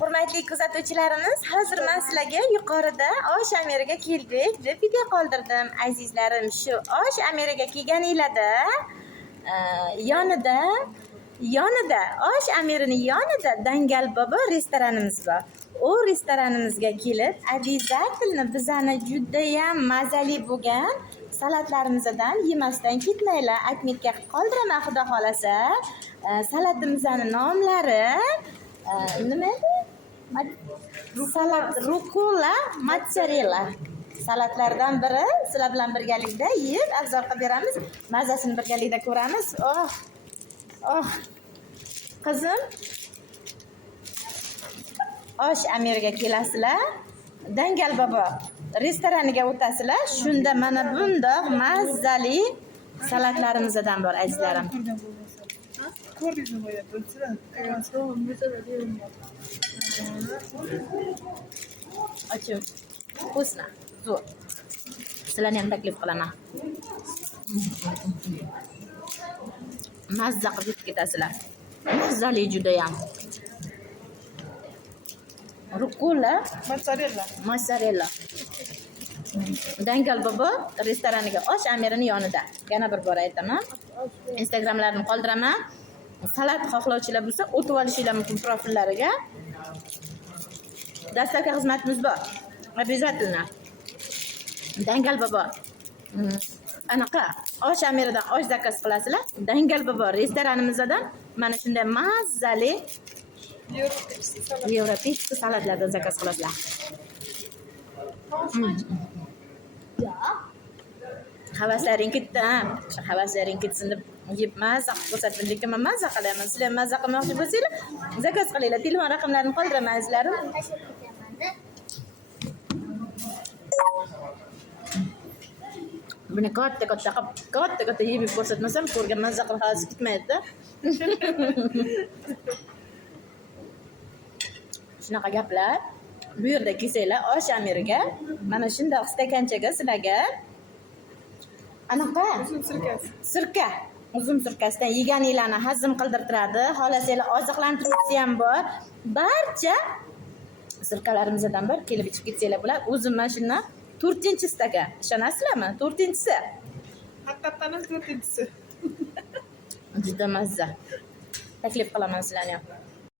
Hurmatli kuzatuvchilarimiz, hozir men sizlarga yuqorida Osh Amiraga keldik deb video qoldirdim. Azizlarim, shu Osh Amiraga kelganinglarda yonida Osh Amirining yonida Dangal Bobo restoranimiz bor. O restoranimizga kelib, обязательно bizani juda ham mazali bo'lgan salatlarimizdan yemasdan ketmanglar. Atmetga qilib qoldiraman, xudo xolasa. Salatimizning nomlari nima edi? Salat rucola mozzarella. Salatlardan biri sizlar bilan birgalikda yeb, afzal qilib beramiz. Mazasini birgalikda ko'ramiz. Oh. Qizim, Osh Amiraga kelasizlar. Dangal Bobo restoraniga o'tasizlar. Shunda mana bundoq mazali salatlarimizdan bor azizlarim. Очень вкусно. Zo'r. Sizlarni ham taklif qilaman. Mazza qilib ketasizlar. Mazali juda ham. Rucola mozzarella. Dangal Bobo restoraniga Osh Amirining yonida. Yana bir bor aytaman. Instagramlarini qoldiraman. Salat xohlovchilar bo'lsa, o'tib olishinglar mumkin profillariga. Dastlabki xizmatimiz bor. Обязательно. Dangal Bobo. Anaqa Osh Amiradan osh zakaz qilasizlar. Dangal Bobo restoranimizdan mana shunday mazali Европейский salatlardan zakaz qilasizlar. Havaslaring ketdi, havaslaring ketsin deb yeb mazza qilib ko'rsatdim, lekin men mazza qilaman. Sizlar mazza qilmoqchi bo'lsanglar, zakaz qilinglar. Telefon raqamlarini qoldiraman azizlarim. Buni katta yeb ko'rsatmasam, ko'rgan mazza qilib havas ketmaydi. Shunaqa gaplar. Bu yerda kelsanglar Osh Amiraga mana shunday stakanchaga sizlarga anaqa sirka, uzum sirkasidan yeganinglarni hazm qildirtiradi. Xohlasanglar oziqlantiruvchisi ham bor. Barcha sirkalarimizdan bir kelib ichib ketsanglar bo'lar. O'zim mana shundan 4-stakan. Ishonasizlarmi? 4-si. Haqiqatan ham 4-si. Juda mazza. Taklif qilaman sizlarni ham.